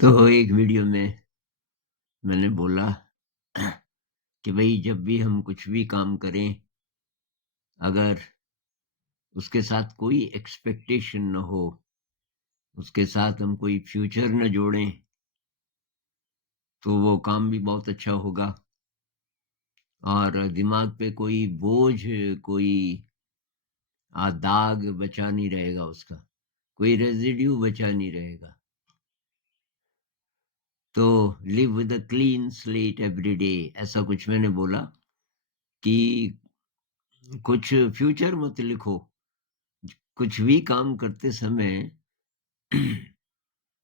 तो एक वीडियो में मैंने बोला कि भाई जब भी हम कुछ भी काम करें, अगर उसके साथ कोई एक्सपेक्टेशन न हो, उसके साथ हम कोई फ्यूचर न जोड़ें, तो वो काम भी बहुत अच्छा होगा और दिमाग पे कोई बोझ, कोई दाग बचा नहीं रहेगा उसका, कोई रेज़िड्यू बचा नहीं रहेगा। तो live with a clean slate every day, ऐसा कुछ मैंने बोला कि कुछ फ्यूचर मत लिखो, कुछ भी काम करते समय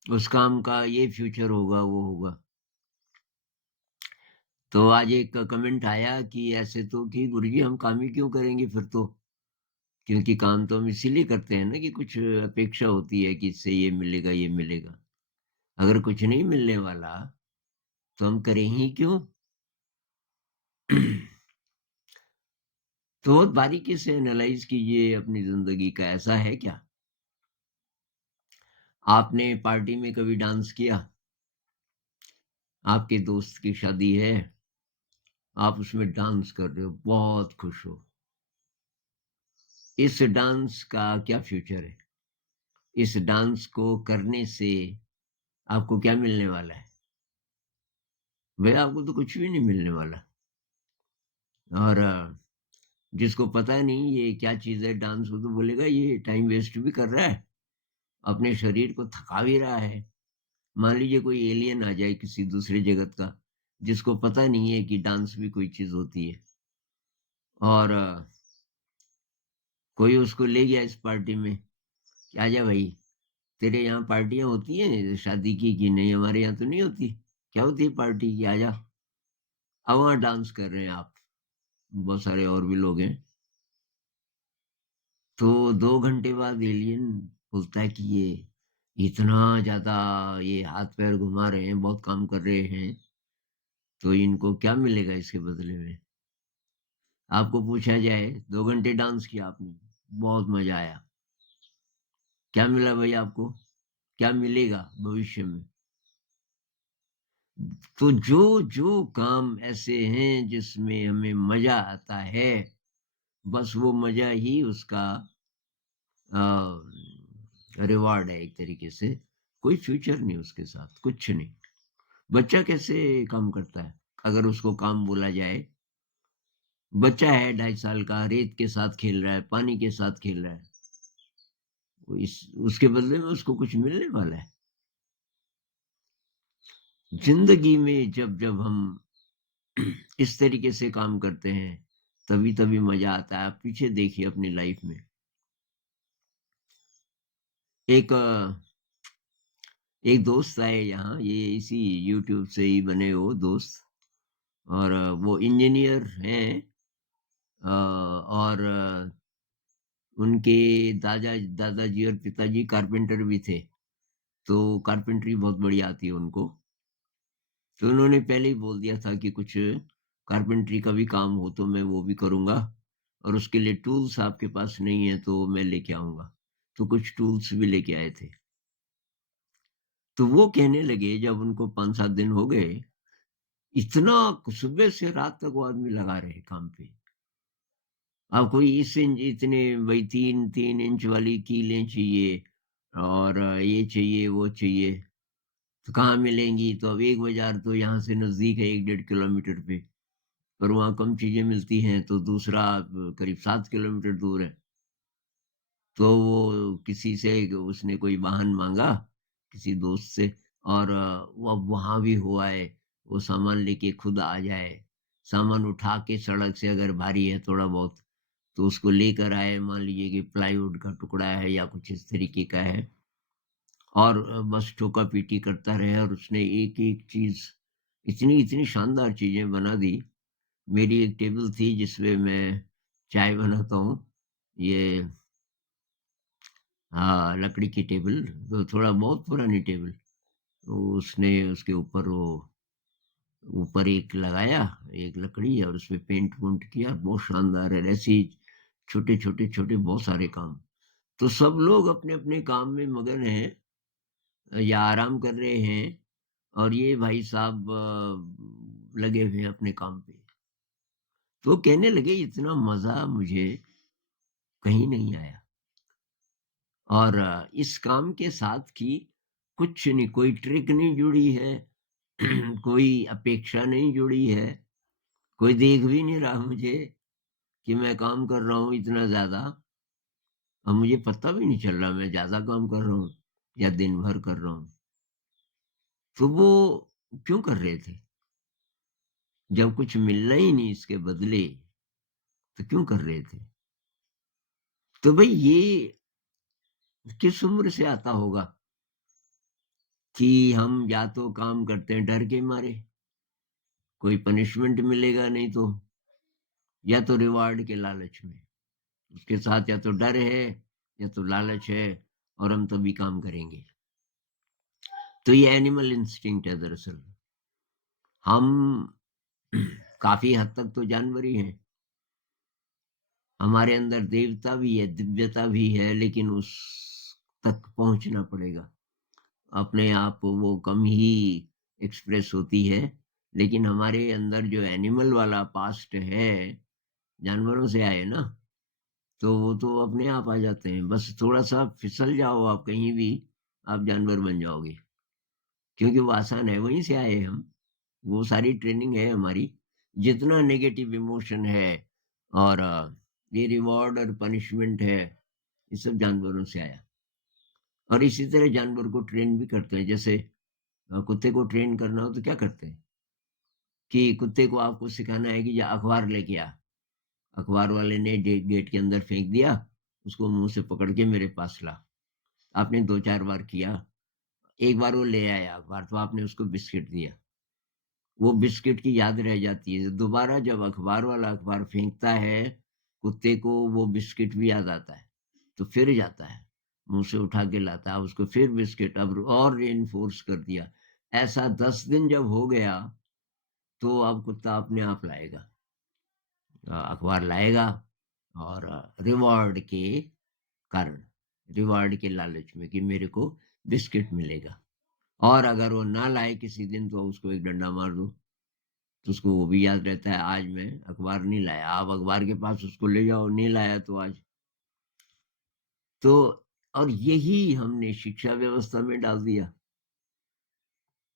उस काम का ये फ्यूचर होगा, वो होगा। तो आज एक कमेंट आया कि ऐसे तो कि गुरुजी हम काम ही क्यों करेंगे फिर तो? क्योंकि काम तो हम इसीलिए करते हैं ना कि कुछ अपेक्षा होती है कि इससे ये मिलेगा, ये मिलेगा। अगर कुछ नहीं मिलने वाला, तो हम करें ही क्यों? तो बहुत बारीकी से एनालाइज़ कीजिए अपनी ज़िंदगी का, ऐसा है क्या? आपने पार्टी में कभी डांस किया? आपके दोस्त की शादी है, आप उसमें डांस कर रहे हो, बहुत खुश हो। इस डांस का क्या फ्यूचर है? इस डांस को करने से आपको क्या मिलने वाला है? भई आपको तो कुछ भी नहीं मिलने वाला। और जिसको पता नहीं ये क्या चीज़ है डांस, वो तो बोलेगा ये टाइम वेस्ट भी कर रहा है, अपने शरीर को थका भी रहा है। मान लीजिए कोई एलियन आ जाए किसी दूसरे जगत का, जिसको पता नहीं है कि डांस भी कोई चीज़ होती है और कोई उसको ले गया इस पार्टी में कि आजा भाई, तेरे यहाँ पार्टियाँ होती हैं शादी की कि नहीं? हमारे यहाँ तो नहीं होती। क्या होती है पार्टी की? आजा। अब वहाँ डांस कर रहे हैं आप, बहुत सारे और भी लोग हैं। तो 2 घंटे बाद एलियन बोलता है कि ये इतना ज़्यादा ये हाथ-पैर घुमा रहे हैं, बहुत काम कर रहे हैं, तो इनको क्या मिलेगा इसके बदले में? आपको पूछा जाए 2 घंटे डांस किया आपने, बहुत मज़ा आया। क्या मिला भाई आपको? क्या मिलेगा भविष्य में? तो जो काम ऐसे हैं जिसमें हमें मज़ा आता है, बस वो मज़ा ही उसका रिवार्ड है एक तरीके से। कोई फ्यूचर नहीं उसके साथ, कुछ नहीं। बच्चा कैसे काम करता है? अगर उसको काम बोला जाए, बच्चा है 2.5 साल का, रेत के साथ खेल रहा है, पानी के साथ खेल रहा है। वो इस उसके बदले में उसको कुछ मिलने वाला है? ज़िंदगी में जब हम इस तरीके से काम करते हैं, तभी-तभी मज़ा आता है। आप पीछे देखिए अपनी लाइफ़ में। एक एक दोस्त आए यहाँ, ये इसी यूट्यूब से ही बने वो दोस्त और वो इंजीनियर हैं और उनके दादाजी और पिताजी कारपेंटर भी थे, तो कारपेंटरी बहुत बढ़िया आती है उनको। तो उन्होंने पहले ही बोल दिया था कि कुछ कारपेंटरी का भी काम हो तो मैं वो भी करूँगा और उसके लिए टूल्स आपके पास नहीं है तो मैं लेके आऊँगा। तो कुछ टूल्स भी लेके आए थे। तो वो कहने लगे जब उनको 5-7 दिन हो गए, इतना सुबह से रात तक वो आदमी लगा रहे काम पे। अब कोई इस इंच इतने भई 3-3 इंच वाली कीलें चाहिए और ये चाहिए, वो चाहिए। तो कहाँ मिलेंगी? तो अब एक बाज़ार तो यहाँ से नज़दीक है 1 डेढ़ किलोमीटर पे, पर वहाँ कम चीज़ें मिलती हैं, तो दूसरा करीब 7 किलोमीटर दूर है। तो वो किसी से उसने कोई वाहन माँगा, किसी दोस्त से और वो अब वहाँ भी हो आए, वो सामान लेके खुद आ जाए। सामान उठा के सड़क से अगर भारी है थोड़ा बहुत, तो उसको लेकर आए, मान लीजिए कि प्लाईवुड का टुकड़ा है या कुछ इस तरीके का है और बस ठोका-पीटी करता रहे और उसने एक-एक चीज़ इतनी-इतनी शानदार चीज़ें बना दी। मेरी एक टेबल थी जिसपे मैं चाय बनाता हूँ, ये हाँ, लकड़ी की टेबल, तो थोड़ा बहुत पुरानी टेबल। तो उसने उसके ऊपर वो ऊपर एक लगाया, एक लकड़ी और उसमें पेंट-वूंट किया, बहुत शानदार है। ऐसे ही छोटे-छोटे, छोटे बहुत सारे काम। तो सब लोग अपने-अपने काम में मगन हैं या आराम कर रहे हैं और ये भाई साहब लगे हुए हैं अपने काम पे। तो कहने लगे इतना मज़ा मुझे कहीं नहीं आया और इस काम के साथ की कुछ नहीं, कोई ट्रिक नहीं जुड़ी है, कोई अपेक्षा नहीं जुड़ी है, कोई देख भी नहीं रहा मुझे कि मैं काम कर रहा हूँ इतना ज़्यादा और मुझे पता भी नहीं चल रहा मैं ज़्यादा काम कर रहा हूँ या दिन भर कर रहा हूँ। तो वो क्यों कर रहे थे? जब कुछ मिलना ही नहीं इसके बदले, तो क्यों कर रहे थे? तो भई ये किस उम्र से आता होगा कि हम या तो काम करते हैं डर के मारे, कोई पनिशमेंट मिलेगा नहीं तो, या तो रिवार्ड के लालच में। उसके साथ या तो डर है, या तो लालच है और हम तभी काम करेंगे। तो ये एनिमल इंस्टिंक्ट है दरअसल। हम काफ़ी हद तक तो जानवर ही हैं। हमारे अंदर देवता भी है, दिव्यता भी है, लेकिन उस तक पहुँचना पड़ेगा। अपने आप वो कम ही एक्सप्रेस होती है, लेकिन हमारे अंदर जो एनिमल वाला पास्ट है, जानवरों से आए ना, तो वो तो अपने आप आ जाते हैं। बस थोड़ा-सा फिसल जाओ आप कहीं भी, आप जानवर बन जाओगे। क्योंकि वो आसान है, वहीं से आए हम। वो सारी ट्रेनिंग है हमारी। जितना नेगेटिव इमोशन है और ये रिवॉर्ड और पनिशमेंट है, ये सब जानवरों से आया। और इसी तरह जानवर को ट्रेन भी करते हैं। जैसे कुत्ते को ट्रेन करना हो तो क्या करते हैं कि कुत्ते को आपको सिखाना है कि जा अखबार लेके आ। अखबार वाले ने गेट के अंदर फेंक दिया, उसको मुँह से पकड़ के मेरे पास ला। आपने 2-4 बार किया, एक बार वो ले आया अखबार तो आपने उसको बिस्किट दिया। वो बिस्किट की याद रह जाती है। दोबारा जब अखबार वाला अखबार फेंकता है, कुत्ते को वो बिस्किट भी याद आता है। तो फिर जाता है, मुँह से उठा के लाता है, उसको फिर बिस्किट अब और रिइन्फोर्स कर दिया। ऐसा 10 दिन जब हो गया, तो अब कुत्ता अपने आप लाएगा। अखबार लाएगा और रिवॉर्ड के कारण, रिवॉर्ड के लालच में कि मेरे को बिस्किट मिलेगा। और अगर वो ना लाए किसी दिन तो उसको एक डंडा मार दो। तो उसको वो भी याद रहता है आज मैं अखबार नहीं लाया, आप अखबार के पास उसको ले जाओ, नहीं लाया तो आज। तो और यही हमने शिक्षा व्यवस्था में डाल दिया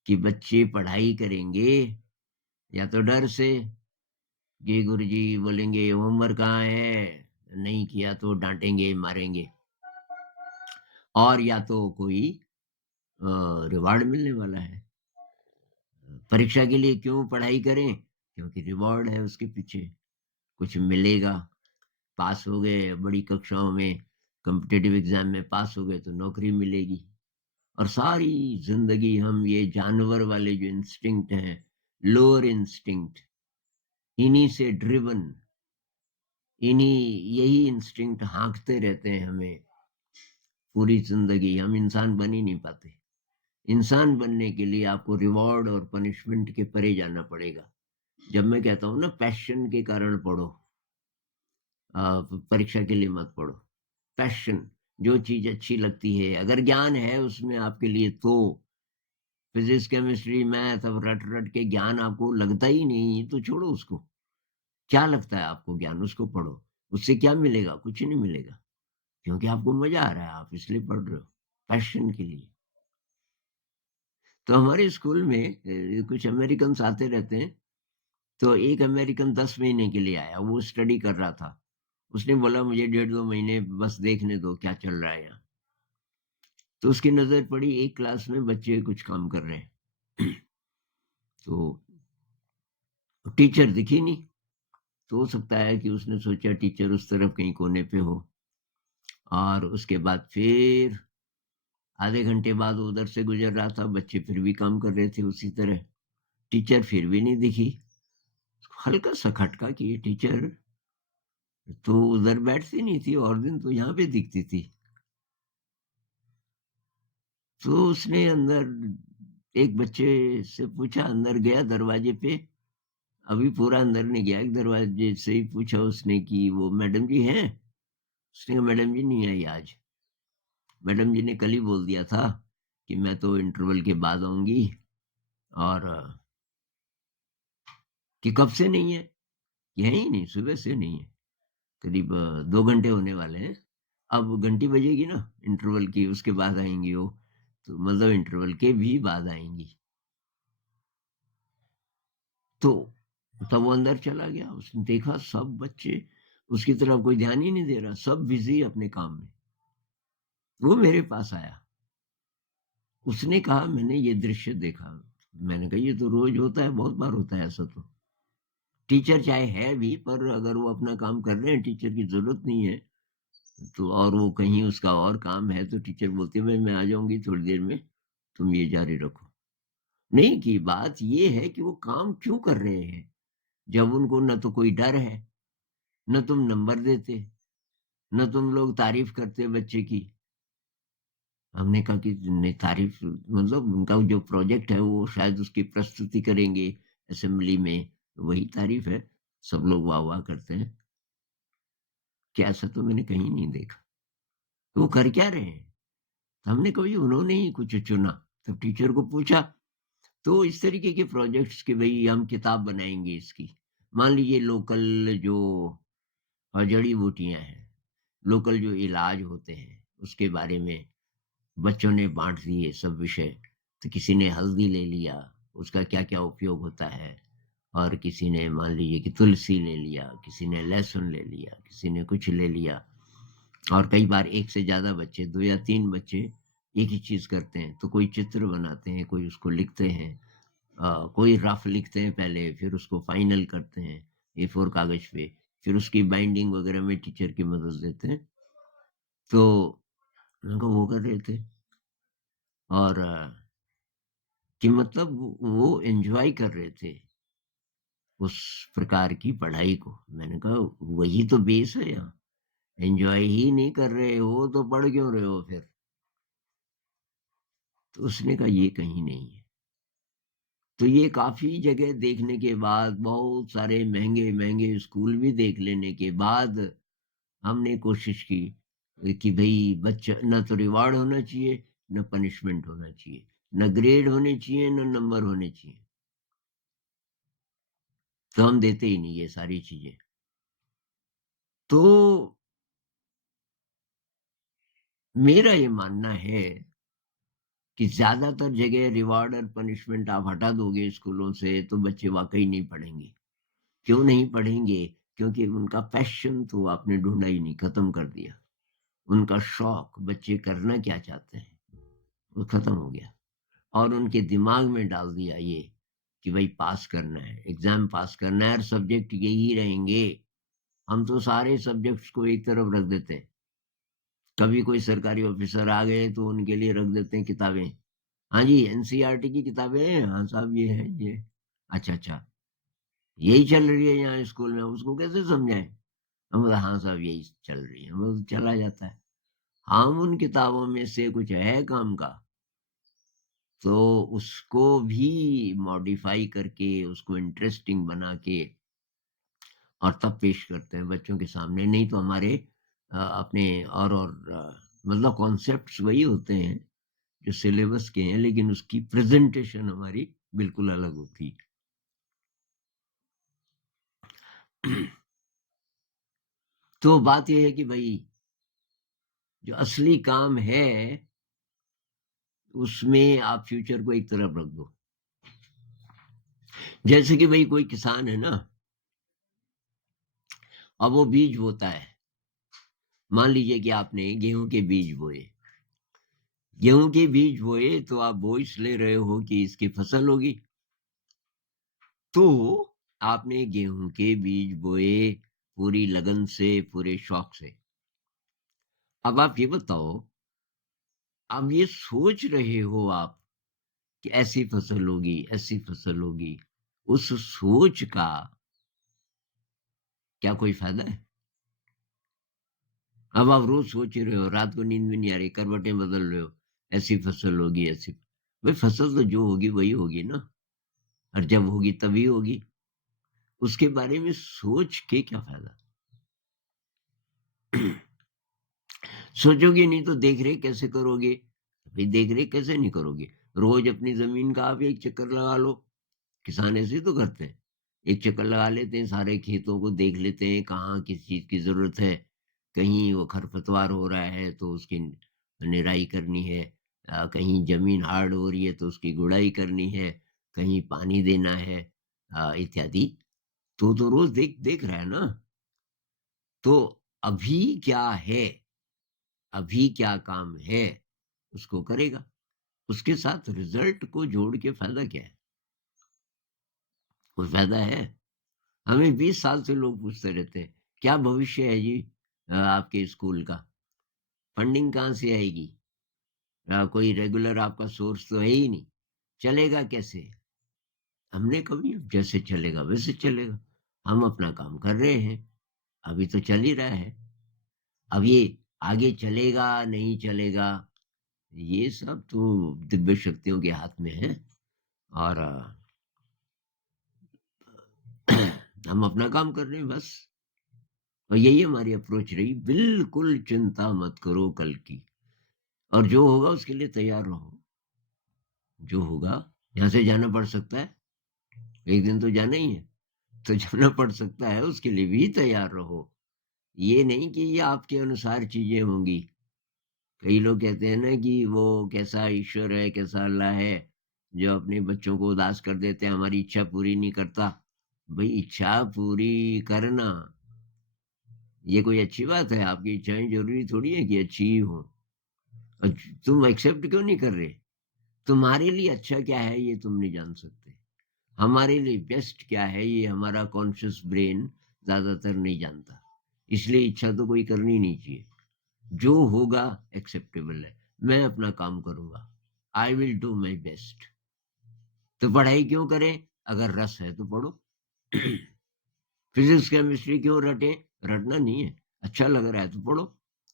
कि बच्चे पढ़ाई करेंगे या तो डर से कि गुरुजी बोलेंगे होमवर्क कहाँ है, नहीं किया तो डांटेंगे मारेंगे, और या तो कोई रिवार्ड मिलने वाला है। परीक्षा के लिए क्यों पढ़ाई करें? क्योंकि रिवॉर्ड है उसके पीछे, कुछ मिलेगा। पास हो गए बड़ी कक्षाओं में, कॉम्पिटिटिव एग्जाम में पास हो गए तो नौकरी मिलेगी। और सारी जिंदगी हम ये जानवर वाले जो इंस्टिंक्ट हैं, लोअर इंस्टिंक्ट, इन्हीं से ड्रिवन, इन्हीं यही इंस्टिंक्ट हाँकते रहते हैं हमें पूरी जिंदगी। हम इंसान बन ही नहीं पाते। इंसान बनने के लिए आपको रिवॉर्ड और पनिशमेंट के परे जाना पड़ेगा। जब मैं कहता हूँ ना पैशन के कारण पढ़ो, परीक्षा के लिए मत पढ़ो। पैशन, जो चीज़ अच्छी लगती है, अगर ज्ञान है उसमें आपके लिए तो फिज़िक्स, केमिस्ट्री, मैथ अब रट-रट के ज्ञान आपको लगता ही नहीं, तो छोड़ो उसको। क्या लगता है आपको ज्ञान, उसको पढ़ो। उससे क्या मिलेगा? कुछ नहीं मिलेगा, क्योंकि आपको मज़ा आ रहा है, आप इसलिए पढ़ रहे हो, पैशन के लिए। तो हमारे स्कूल में कुछ अमेरिकन्स आते रहते हैं, तो एक अमेरिकन 10 महीने के लिए आया, वो स्टडी कर रहा था। उसने बोला मुझे डेढ़ 2 महीने बस देखने दो क्या चल रहा है यहाँ। तो उसकी नज़र पड़ी एक क्लास में बच्चे कुछ काम कर रहे हैं। तो टीचर दिखी नहीं। तो हो सकता है कि उसने सोचा टीचर उस तरफ कहीं कोने पे हो, और उसके बाद फिर आधे घंटे बाद वो उधर से गुजर रहा था, बच्चे फिर भी काम कर रहे थे उसी तरह। टीचर फिर भी नहीं दिखी। हल्का सा खटका कि ये टीचर तो उधर बैठती नहीं थी और दिन तो यहाँ पे दिखती थी। तो उसने अंदर एक बच्चे से पूछा, अंदर गया दरवाजे पे, अभी पूरा अंदर नहीं गया, एक दरवाजे से ही पूछा उसने कि वो मैडम जी हैं? उसने कहा मैडम जी नहीं आई आज। मैडम जी ने कल ही बोल दिया था कि मैं तो इंटरवल के बाद आऊँगी और कि कब से नहीं है? कि है ही नहीं, सुबह से नहीं है। करीब 2 घंटे होने वाले हैं। अब घंटी बजेगी ना इंटरवल की, उसके बाद आएँगी वो। तो मतलब इंटरवल के भी बाद आएँगी। तो तब वो अंदर चला गया, उसने देखा सब बच्चे उसकी तरफ कोई ध्यान ही नहीं दे रहा, सब बिज़ी अपने काम में। वो मेरे पास आया, उसने कहा मैंने ये दृश्य देखा। मैंने कहा ये तो रोज़ होता है, बहुत बार होता है ऐसा तो। टीचर चाहे है भी पर अगर वो अपना काम कर रहे हैं, टीचर की ज़रूरत नहीं है, तो और वो कहीं उसका और काम है तो टीचर बोलती है भाई मैं आ जाऊँगी थोड़ी देर में, तुम ये जारी रखो। नहीं की बात ये है कि वो काम क्यों कर रहे हैं? जब उनको न तो कोई डर है, न तुम नंबर देते, न तुम लोग तारीफ़ करते बच्चे की। हमने कहा कि नहीं तारीफ़ मतलब उनका जो प्रोजेक्ट है वो शायद उसकी प्रस्तुति करेंगे असेंबली में, वही तारीफ़ है। सब लोग वाह-वाह करते हैं, कि ऐसा तो मैंने कहीं नहीं देखा। तो वो कर क्या रहे हैं? तो हमने कहा, "भई उन्होंने ही कुछ चुना।" तो टीचर को पूछा, तो इस तरीके के प्रोजेक्ट्स कि भई हम किताब बनाएँगे इसकी। मान लीजिए लोकल जो जड़ी-बूटियाँ हैं, लोकल जो इलाज होते हैं, उसके बारे में बच्चों ने बाँट दिए सब विषय। तो किसी ने हल्दी ले लिया, उसका क्या-क्या उपयोग होता है और किसी ने मान लीजिए कि तुलसी ले लिया, किसी ने लहसुन ले लिया, किसी ने कुछ ले लिया। और कई बार एक से ज़्यादा बच्चे 2 या 3 बच्चे एक ही चीज़ करते हैं। तो कोई चित्र बनाते हैं, कोई उसको लिखते हैं, कोई रफ लिखते हैं पहले, फिर उसको फाइनल करते हैं A4 कागज़ पे, फिर उसकी बाइंडिंग वगैरह में टीचर की मदद लेते हैं। तो उनको वो कर रहे थे और कि मतलब वो एन्जॉय कर रहे थे उस प्रकार की पढ़ाई को। मैंने कहा वही तो बेस है यहाँ, एन्जॉय ही नहीं कर रहे हो तो पढ़ क्यों रहे हो फिर? तो उसने कहा ये कहीं नहीं है। तो ये काफ़ी जगह देखने के बाद, बहुत सारे महँगे-महँगे स्कूल भी देख लेने के बाद, हमने कोशिश की कि भई बच्चा ना तो रिवार्ड होना चाहिए, ना पनिशमेंट होना चाहिए, ना ग्रेड होने चाहिए, ना नंबर होने चाहिए। तो हम देते ही नहीं ये सारी चीज़ें। तो मेरा ये मानना है कि ज़्यादातर जगह रिवार्ड और पनिशमेंट आप हटा दोगे स्कूलों से तो बच्चे वाक़ई नहीं पढ़ेंगे। क्यों नहीं पढ़ेंगे? क्योंकि उनका पैशन तो आपने ढूँढा ही नहीं, खत्म कर दिया। उनका शौक, बच्चे करना क्या चाहते हैं, वो खत्म हो गया और उनके दिमाग में डाल दिया ये कि भई पास करना है, एग्ज़ाम पास करना है और सब्जेक्ट यही रहेंगे। हम तो सारे सब्जेक्ट्स को एक तरफ रख देते हैं। कभी कोई सरकारी ऑफ़िसर आ गए तो उनके लिए रख देते हैं किताबें। हाँ जी, एनसीईआरटी की किताबें हैं? हाँ साहब ये है, ये। अच्छा, अच्छा, यही चल रही है यहाँ स्कूल में, उसको कैसे समझाएँ? हम बोला हाँ साहब यही चल रही है, वो चला जाता है। हम उन किताबों में से कुछ है काम का, तो उसको भी मॉडिफ़ाई करके, उसको इंटरेस्टिंग बना के और तब पेश करते हैं बच्चों के सामने। नहीं तो हमारे अपने और मतलब कॉन्सेप्ट्स वही होते हैं जो सिलेबस के हैं, लेकिन उसकी प्रेज़ेंटेशन हमारी बिल्कुल अलग होती है। तो बात ये है कि भई जो असली काम है, उसमें आप फ्यूचर को एक तरफ रख दो। जैसे कि भई कोई किसान है ना, अब वो बीज बोता है। मान लीजिए कि आपने गेहूँ के बीज बोए। गेहूँ के बीज बोए तो आप बो इसलिए रहे हो कि इसकी फसल होगी। तो आपने गेहूँ के बीज बोए पूरी लगन से, पूरे शौक से। अब आप ये बताओ, अब ये सोच रहे हो आप कि ऐसी फसल होगी। उस सोच का क्या कोई फ़ायदा है? अब आप रोज़ सोच ही रहे हो, रात को नींद भी नहीं आ रही, करवटें बदल रहे हो, ऐसी फसल होगी, ऐसी भाई फसल तो जो होगी वही होगी ना, और जब होगी तभी होगी। उसके बारे में सोच के क्या फ़ायदा? सोचोगे नहीं तो देख रेख कैसे करोगे? भाई देख रेख कैसे नहीं करोगे? रोज अपनी जमीन का आप एक चक्कर लगा लो। किसान ऐसे ही तो करते हैं। एक चक्कर लगा लेते हैं, सारे खेतों को देख लेते हैं, कहाँ किस चीज़ की ज़रूरत है। कहीं वो खरपतवार हो रहा है तो उसकी निराई करनी है। कहीं ज़मीन हार्ड हो रही है तो उसकी गुड़ाई करनी है, कहीं पानी देना है इत्यादि। तो रोज़ देख देख रहा है ना। तो अभी क्या है, अभी क्या काम है, उसको करेगा। उसके साथ रिज़ल्ट को जोड़ के फ़ायदा क्या है? कोई फ़ायदा है? हमें 20 साल से लोग पूछते रहते हैं, क्या भविष्य है जी आपके स्कूल का? फंडिंग कहाँ से आएगी? कोई रेगुलर आपका सोर्स तो है ही नहीं, चलेगा कैसे? हमने कभी जैसे चलेगा वैसे चलेगा, हम अपना काम कर रहे हैं, अभी तो चल ही रहा है। अब ये आगे चलेगा, नहीं चलेगा, ये सब तो दिव्य शक्तियों के हाथ में है। और हम अपना काम कर रहे हैं बस। और यही हमारी अप्रोच रही, बिल्कुल चिंता मत करो कल की। और जो होगा उसके लिए तैयार रहो। जो होगा, यहाँ से जाना पड़ सकता है, एक दिन तो जाना ही है, तो जाना पड़ सकता है, उसके लिए भी तैयार रहो। ये नहीं कि ये आपके अनुसार चीजें होंगी। कई लोग कहते हैं ना कि वो कैसा ईश्वर है, कैसा अल्लाह है, जो अपने बच्चों को उदास कर देते हैं, हमारी इच्छा पूरी नहीं करता। भाई इच्छा पूरी करना, ये कोई अच्छी बात है? आपकी इच्छाएं जरूरी थोड़ी है कि अच्छी ही हो। और तुम एक्सेप्ट क्यों नहीं कर रहे? तुम्हारे लिए अच्छा क्या है ये तुम नहीं जान सकते। हमारे लिए बेस्ट क्या है ये हमारा कॉन्शियस ब्रेन ज्यादातर नहीं जानता। इसलिए इच्छा तो कोई करनी नहीं चाहिए। जो होगा एक्सेप्टेबल है। मैं अपना काम करूंगा। I will do my best. तो पढ़ाई क्यों करें? अगर रस है तो पढ़ो। फिजिक्स केमिस्ट्री क्यों रटें? रटना नहीं है, अच्छा लग रहा है तो पढ़ो।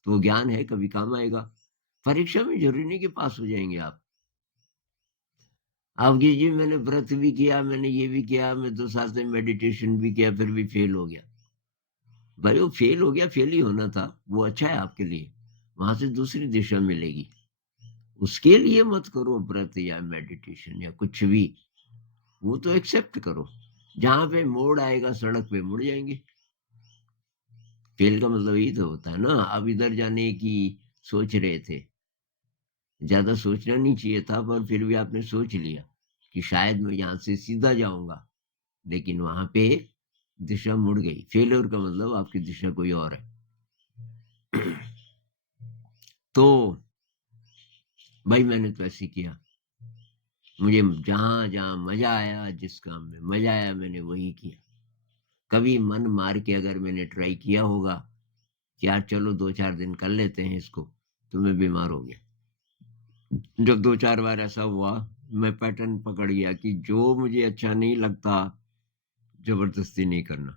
तो वो ज्ञान है, कभी काम आएगा। परीक्षा में जरूरी नहीं कि पास हो जाएंगे आप। आप कि जी मैंने व्रत भी किया, मैंने ये भी किया, मैं 2 साल से मेडिटेशन भी किया, फिर भी फेल हो गया। भाई वो फेल हो गया, फेल ही होना था। वो अच्छा है आपके लिए, वहां से दूसरी दिशा मिलेगी। उसके लिए मत करो व्रत या मेडिटेशन या कुछ भी। वो तो एक्सेप्ट करो, जहां पे मोड़ आएगा सड़क पे मुड़ जाएंगे। फेल का मतलब यही तो होता है ना। अब इधर जाने की सोच रहे थे, ज्यादा सोचना नहीं चाहिए था, पर फिर भी आपने सोच लिया कि शायद मैं यहाँ से सीधा जाऊंगा, लेकिन वहां पे दिशा मुड़ गई। फेलियर का मतलब आपकी दिशा कोई और है। तो भाई मैंने तो ऐसे ही किया। मुझे जहां जहां मजा आया, जिस काम में मजा आया मैंने वही किया। कभी मन मार के अगर मैंने ट्राई किया होगा कि यार चलो 2-4 दिन कर लेते हैं इसको, तो मैं बीमार हो गया। जब 2-4 बार ऐसा हुआ, मैं पैटर्न पकड़ गया कि जो मुझे अच्छा नहीं लगता, जबरदस्ती नहीं करना,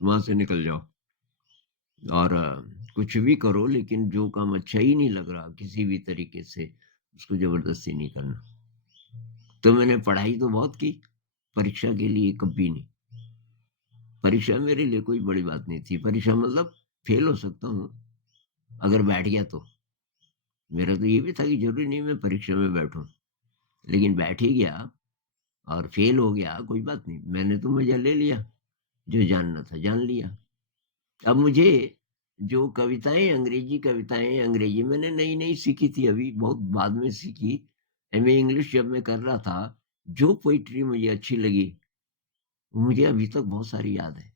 वहां से निकल जाओ। और कुछ भी करो, लेकिन जो काम अच्छा ही नहीं लग रहा किसी भी तरीके से, उसको जबरदस्ती नहीं करना। तो मैंने पढ़ाई तो बहुत की, परीक्षा के लिए कभी नहीं। परीक्षा मेरे लिए कोई बड़ी बात नहीं थी। परीक्षा मतलब फेल हो सकता हूँ अगर बैठ गया तो। मेरा तो ये भी था कि जरूरी नहीं मैं परीक्षा में बैठूं, लेकिन बैठ ही गया और फेल हो गया, कोई बात नहीं, मैंने तो मजा ले लिया। जो जानना था जान लिया। अब मुझे जो कविताएं, अंग्रेजी कविताएं, अंग्रेजी मैंने नई नई सीखी थी, अभी बहुत बाद में सीखी। एमए इंग्लिश जब मैं कर रहा था, जो पोइट्री मुझे अच्छी लगी, वो मुझे अभी तक बहुत सारी याद है।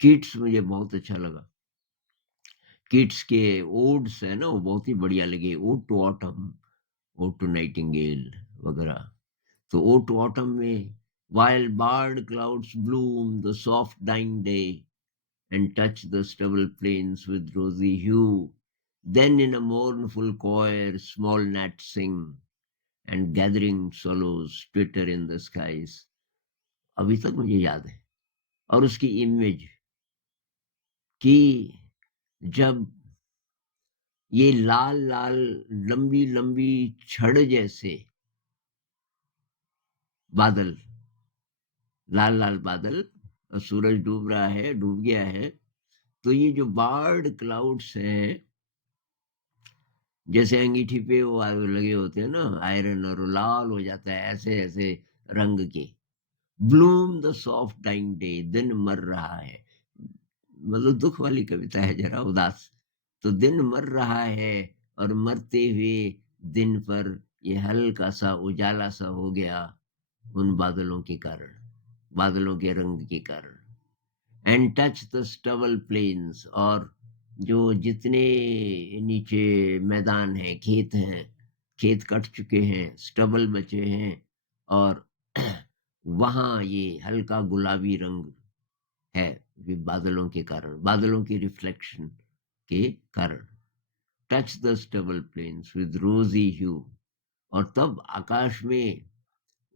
किट्स मुझे बहुत अच्छा लगा। किट्स के ओड्स है ना, वो बहुत ही बढ़िया लगे। Ode to autumn, ode to nightingale वगैरह। तो ओड टू ऑटम में, while barred clouds bloom the soft dying day and touch the stubble plains with rosy hue, then in a mournful choir small gnats sing and gathering swallows twitter in the skies। अभी तक मुझे याद है। और उसकी image कि जब ये लाल लाल लंबी लंबी छड़ जैसे बादल, लाल लाल बादल, और सूरज डूब रहा है, डूब गया है, तो ये जो बार्ड क्लाउड्स हैं, जैसे अंगीठी पे वो लगे होते हैं ना आयरन, और वो लाल हो जाता है ऐसे-ऐसे रंग के। Bloom the soft dying day, दिन मर रहा है। मतलब दुःख वाली कविता है, ज़रा उदास। तो दिन मर रहा है और मरते हुए दिन पर ये हल्का-सा उजाला-सा हो गया उन बादलों के कारण, बादलों के रंग के कारण। And touch the stubble plains, और जो जितने नीचे मैदान हैं, खेत हैं, खेत कट चुके हैं, स्टबल बचे हैं, और वहाँ ये हल्का गुलाबी रंग है, ये बादलों के कारण, बादलों की रिफ्लेक्शन के कारण। Touch the stubble plains with rosy hue, और तब आकाश में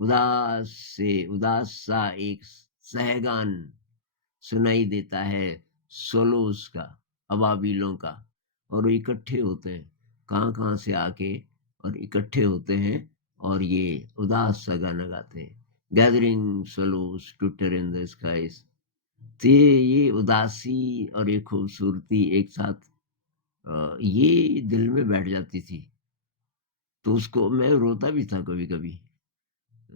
उदास सा एक सहगान सुनाई देता है, सोलोस का, अबाबिलों का। और वो इकट्ठे होते हैं, कहाँ-कहाँ से आके और इकट्ठे होते हैं, और ये उदास सा गाना गाते हैं। Gathering swallows twitter in the skies. तो ये उदासी और ये खूबसूरती एक साथ ये दिल में बैठ जाती थी। तो उसको मैं रोता भी था कभी-कभी,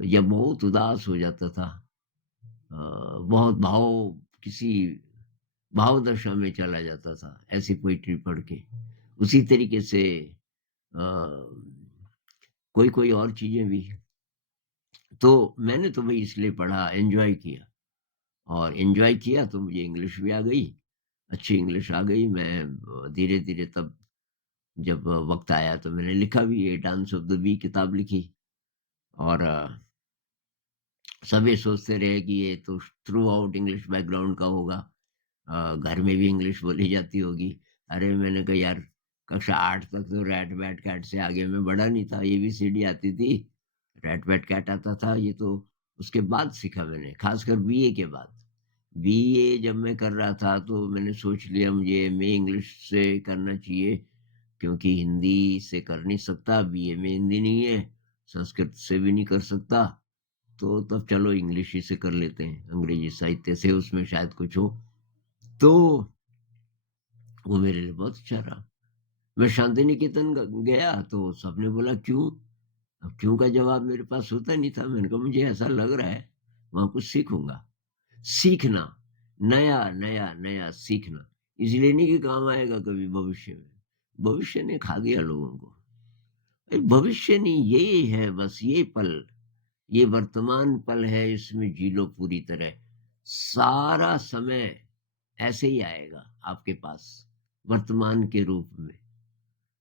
या बहुत उदास हो जाता था। बहुत किसी भाव दशा में चला जाता था, ऐसी पोएट्री पढ़ के। उसी तरीके से अ, कोई-कोई और चीज़ें भी। तो मैंने तो भई इसलिए पढ़ा, एन्जॉय किया, और एन्जॉय किया तो मुझे इंग्लिश भी आ गई, अच्छी इंग्लिश आ गई। मैं धीरे-धीरे तब जब वक़्त आया तो मैंने लिखा भी, ये डांस ऑफ द वीक किताब लिखी। और सब ये सोचते रहे कि ये तो थ्रू आउट इंग्लिश बैकग्राउंड का होगा, घर में भी इंग्लिश बोली जाती होगी। अरे मैंने कहा यार, कक्षा 8 तक तो रैट बैट कैट से आगे मैं बढ़ा नहीं था, एबीसीडी आती थी, रैट बैट कैट आता था, ये तो उसके बाद सीखा मैंने, खासकर बीए के बाद। बीए जब मैं कर रहा था तो मैंने सोच लिया मुझे एमए इंग्लिश से करना चाहिए, क्योंकि हिंदी से कर नहीं सकता, बीए में हिंदी नहीं है, संस्कृत से भी नहीं कर सकता। तो तब चलो इंग्लिश ही से कर लेते हैं, अंग्रेजी साहित्य से उसमें शायद कुछ हो। तो वो मेरे लिए बहुत अच्छा रहा। मैं शांति निकेतन गया तो सबने बोला क्यों? अब क्यों का जवाब मेरे पास होता नहीं था। मैंने कहा मुझे ऐसा लग रहा है, वहाँ कुछ सीखूँगा। सीखना, नया सीखना, इसलिए नहीं कि काम आएगा कभी भविष्य में। भविष्य ने खा गया लोगों को। भविष्य नहीं, यही है बस, ये पल, ये वर्तमान पल है, इसमें जी लो पूरी तरह। सारा समय ऐसे ही आएगा आपके पास, वर्तमान के रूप में।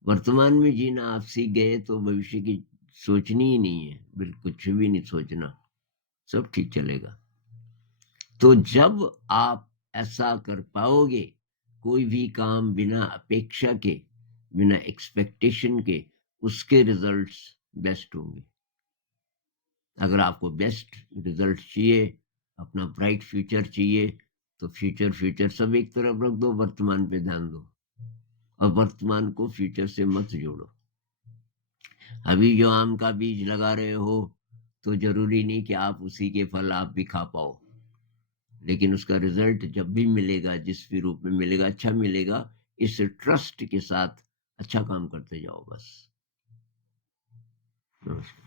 वर्तमान में जीना आप सीख गए तो भविष्य की सोचनी ही नहीं है, बिल्कुल कुछ भी नहीं सोचना, सब ठीक चलेगा। तो जब आप ऐसा कर पाओगे, कोई भी काम बिना अपेक्षा के, बिना एक्सपेक्टेशन के, उसके रिजल्ट्स बेस्ट होंगे। अगर आपको बेस्ट रिजल्ट चाहिए, अपना ब्राइट फ्यूचर चाहिए, तो फ्यूचर सब एक तरफ रख दो, वर्तमान पे ध्यान दो, और वर्तमान को फ्यूचर से मत जोड़ो। अभी जो आम का बीज लगा रहे हो, तो जरूरी नहीं कि आप उसी के फल आप भी खा पाओ, लेकिन उसका रिजल्ट जब भी मिलेगा, जिस भी रूप में मिलेगा, अच्छा मिलेगा। इस ट्रस्ट के साथ अच्छा काम करते जाओ बस। नमस्कार।